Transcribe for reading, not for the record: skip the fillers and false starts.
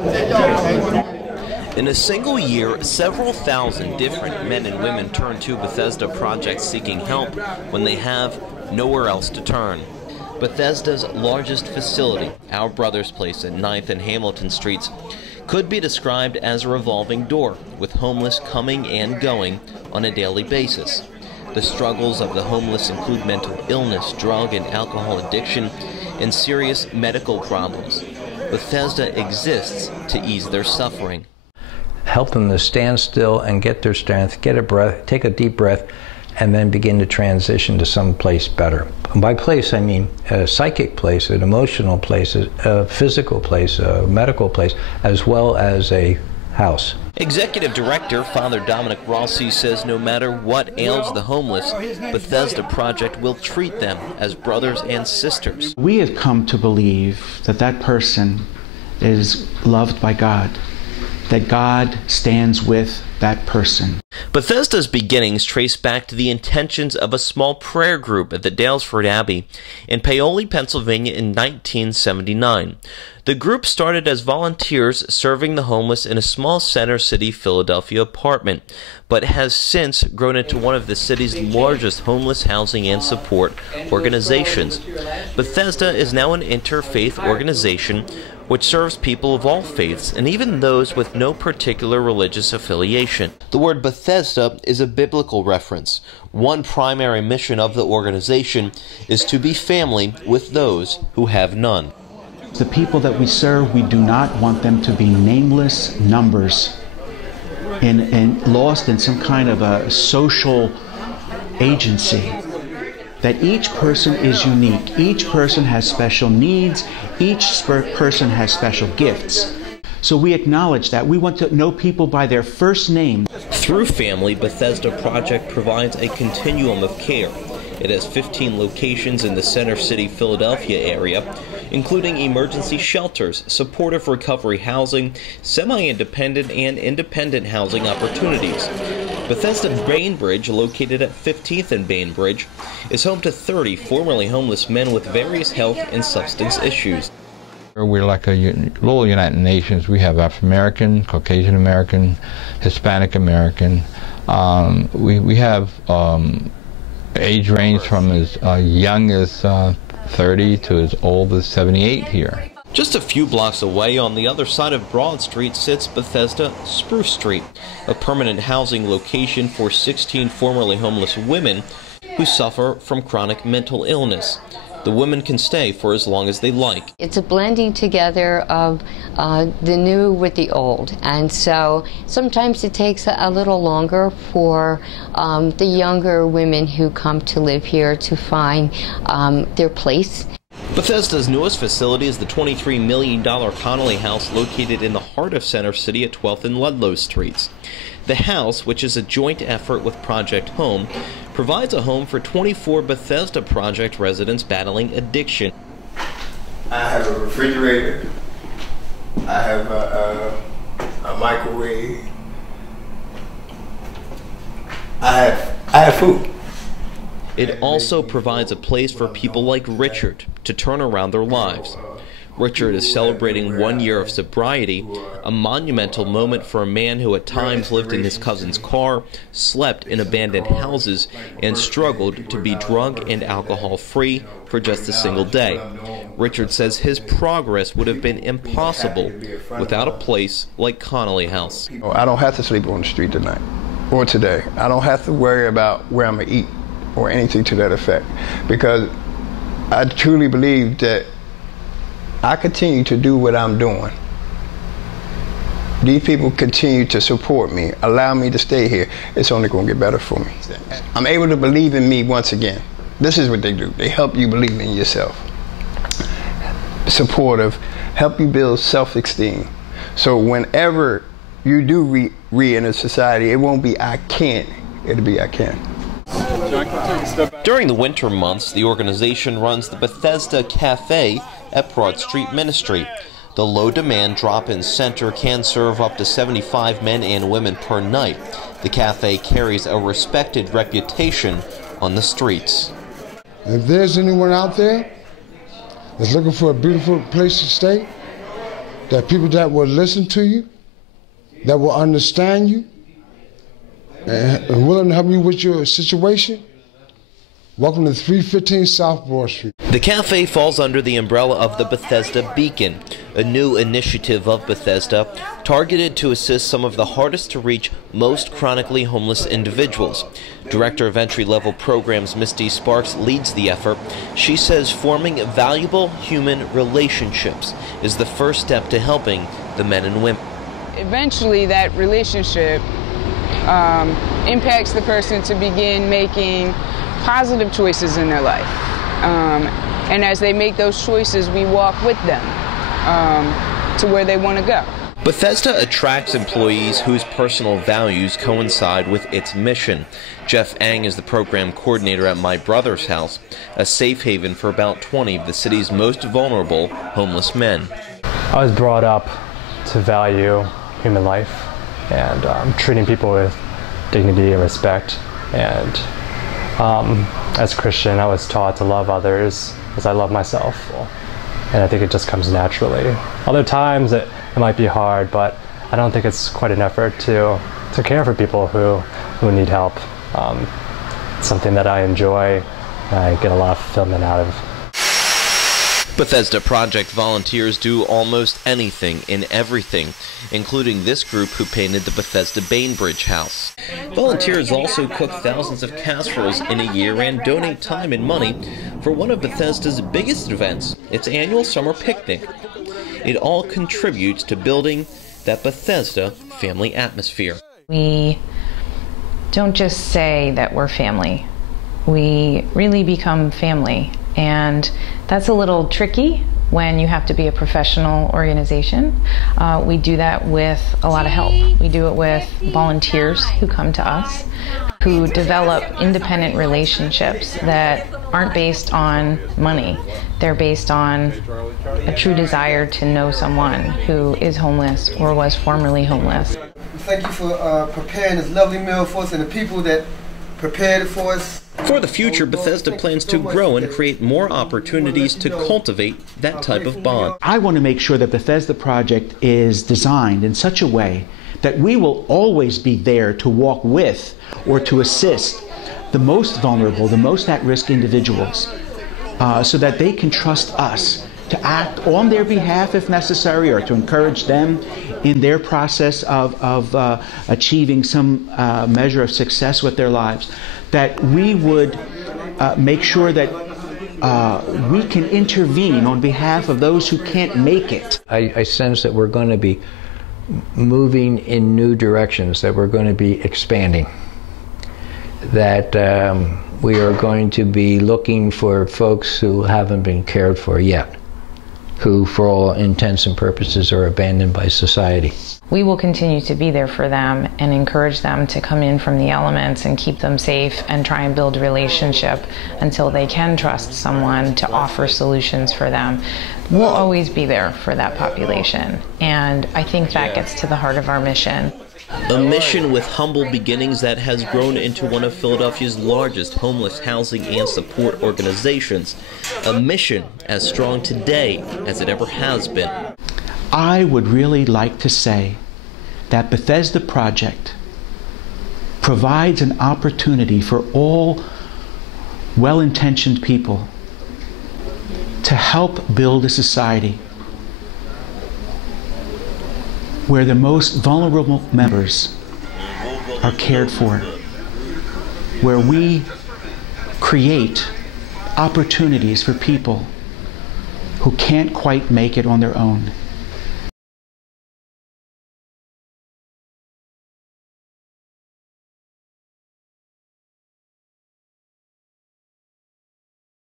In a single year, several thousand different men and women turn to Bethesda projects seeking help when they have nowhere else to turn. Bethesda's largest facility, Our Brother's Place at 9th and Hamilton Streets, could be described as a revolving door, with homeless coming and going on a daily basis. The struggles of the homeless include mental illness, drug and alcohol addiction, and serious medical problems. Bethesda exists to ease their suffering. Help them to stand still and get their strength, get a breath, take a deep breath, and then begin to transition to some place better. And by place, I mean a psychic place, an emotional place, a physical place, a medical place, as well as a house. Executive Director Father Domenic Rossi says no matter what ails the homeless, Bethesda Project will treat them as brothers and sisters. We have come to believe that that person is loved by God, that God stands with that person. Bethesda's beginnings trace back to the intentions of a small prayer group at the Dalesford Abbey in Paoli, Pennsylvania in 1979. The group started as volunteers serving the homeless in a small center city Philadelphia apartment, but has since grown into one of the city's largest homeless housing and support organizations. Bethesda is now an interfaith organization which serves people of all faiths and even those with no particular religious affiliation. The word Bethesda is a biblical reference. One primary mission of the organization is to be family with those who have none. The people that we serve, we do not want them to be nameless numbers and lost in some kind of a social agency. That each person is unique, each person has special needs, each person has special gifts. So we acknowledge that. We want to know people by their first name. Through Family, Bethesda Project provides a continuum of care. It has 15 locations in the Center City, Philadelphia area, including emergency shelters, supportive recovery housing, semi-independent and independent housing opportunities. Bethesda-Bainbridge, located at 15th and Bainbridge, is home to 30 formerly homeless men with various health and substance issues. We're like a little United Nations. We have African American, Caucasian American, Hispanic American. We have age range from as young as 30 to as old as 78 here. Just a few blocks away on the other side of Broad Street sits Bethesda-Spruce Street, a permanent housing location for 16 formerly homeless women who suffer from chronic mental illness. The women can stay for as long as they like. It's a blending together of the new with the old, and so sometimes it takes a little longer for the younger women who come to live here to find their place. Bethesda's newest facility is the $23 million Connelly house located in the heart of Center City at 12th and Ludlow Streets. The house, which is a joint effort with Project Home, provides a home for 24 Bethesda Project residents battling addiction. I have a refrigerator, I have a microwave, I have food. It also provides a place for people like Richard to turn around their lives. Richard is celebrating 1 year of sobriety, a monumental moment for a man who at times lived in his cousin's car, slept in abandoned houses, and struggled to be drug and alcohol free for just a single day. Richard says his progress would have been impossible without a place like Connelly House. I don't have to sleep on the street tonight or today. I don't have to worry about where I'm going to eat or anything to that effect, because I truly believe that I continue to do what I'm doing. These people continue to support me, allow me to stay here. It's only going to get better for me. I'm able to believe in me once again. This is what they do. They help you believe in yourself. Supportive, help you build self-esteem. So whenever you do re-enter society, it won't be I can't, it'll be I can. During the winter months, the organization runs the Bethesda Cafe at Broad Street Ministry. The low-demand drop-in center can serve up to 75 men and women per night. The cafe carries a respected reputation on the streets. If there's anyone out there that's looking for a beautiful place to stay, that people that will listen to you, that will understand you, and willing to help you with your situation. Welcome to 315 South Broad Street. The cafe falls under the umbrella of the Bethesda Beacon, a new initiative of Bethesda targeted to assist some of the hardest to reach, most chronically homeless individuals. Director of Entry-Level Programs Misty Sparks leads the effort. She says forming valuable human relationships is the first step to helping the men and women. Eventually that relationship impacts the person to begin making positive choices in their life. And as they make those choices, we walk with them to where they want to go. Bethesda attracts employees whose personal values coincide with its mission. Jeff Ang is the program coordinator at My Brother's House, a safe haven for about 20 of the city's most vulnerable homeless men. I was brought up to value human life and treating people with dignity and respect. And as a Christian, I was taught to love others as I love myself. And I think it just comes naturally. Other times it might be hard, but I don't think it's quite an effort to care for people who need help. It's something that I enjoy and I get a lot of fulfillment out of. Bethesda Project volunteers do almost anything and everything, including this group who painted the Bethesda-Bainbridge house. Volunteers also cook thousands of casseroles in a year and donate time and money for one of Bethesda's biggest events, its annual summer picnic. It all contributes to building that Bethesda family atmosphere. We don't just say that we're family. We really become family. And that's a little tricky when you have to be a professional organization. We do that with a lot of help. We do it with volunteers who come to us, who develop independent relationships that aren't based on money. They're based on a true desire to know someone who is homeless or was formerly homeless. Thank you for preparing this lovely meal for us and the people that prepared it for us. For the future, Bethesda plans to grow and create more opportunities to cultivate that type of bond. I want to make sure that Bethesda Project is designed in such a way that we will always be there to walk with or to assist the most vulnerable, the most at-risk individuals, so that they can trust us to act on their behalf if necessary, or to encourage them in their process of achieving some measure of success with their lives, that we would make sure that we can intervene on behalf of those who can't make it. I sense that we're going to be moving in new directions, that we're going to be expanding, that we are going to be looking for folks who haven't been cared for yet, who for all intents and purposes are abandoned by society. We will continue to be there for them and encourage them to come in from the elements and keep them safe and try and build a relationship until they can trust someone to offer solutions for them. We'll always be there for that population, and I think that gets to the heart of our mission. A mission with humble beginnings that has grown into one of Philadelphia's largest homeless housing and support organizations. A mission as strong today as it ever has been. I would really like to say that Bethesda Project provides an opportunity for all well-intentioned people to help build a society where the most vulnerable members are cared for, where we create opportunities for people who can't quite make it on their own.